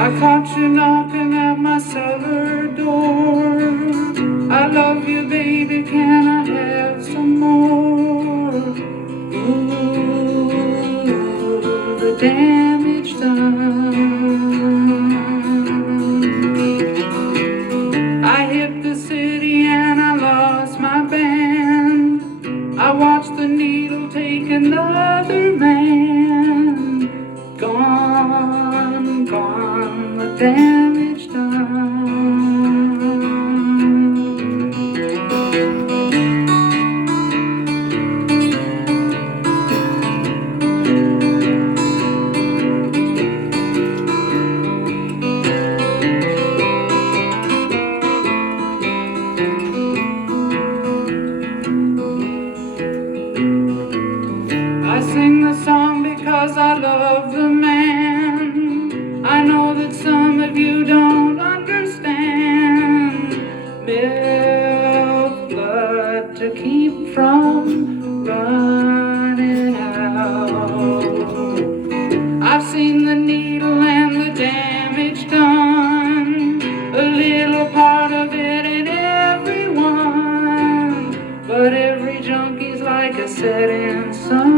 I caught you knocking at my cellar door. I love you, baby, can I have some more? Ooh, the damage done. I hit the city and I lost my band. I watched the needle take another man. Gone, gone, the damage done. I sing the song because I love the man. I know that some of you don't understand. Milk blood to keep from running out. I've seen the needle and the damage done, a little part of it in everyone, but every junkie's like a setting sun.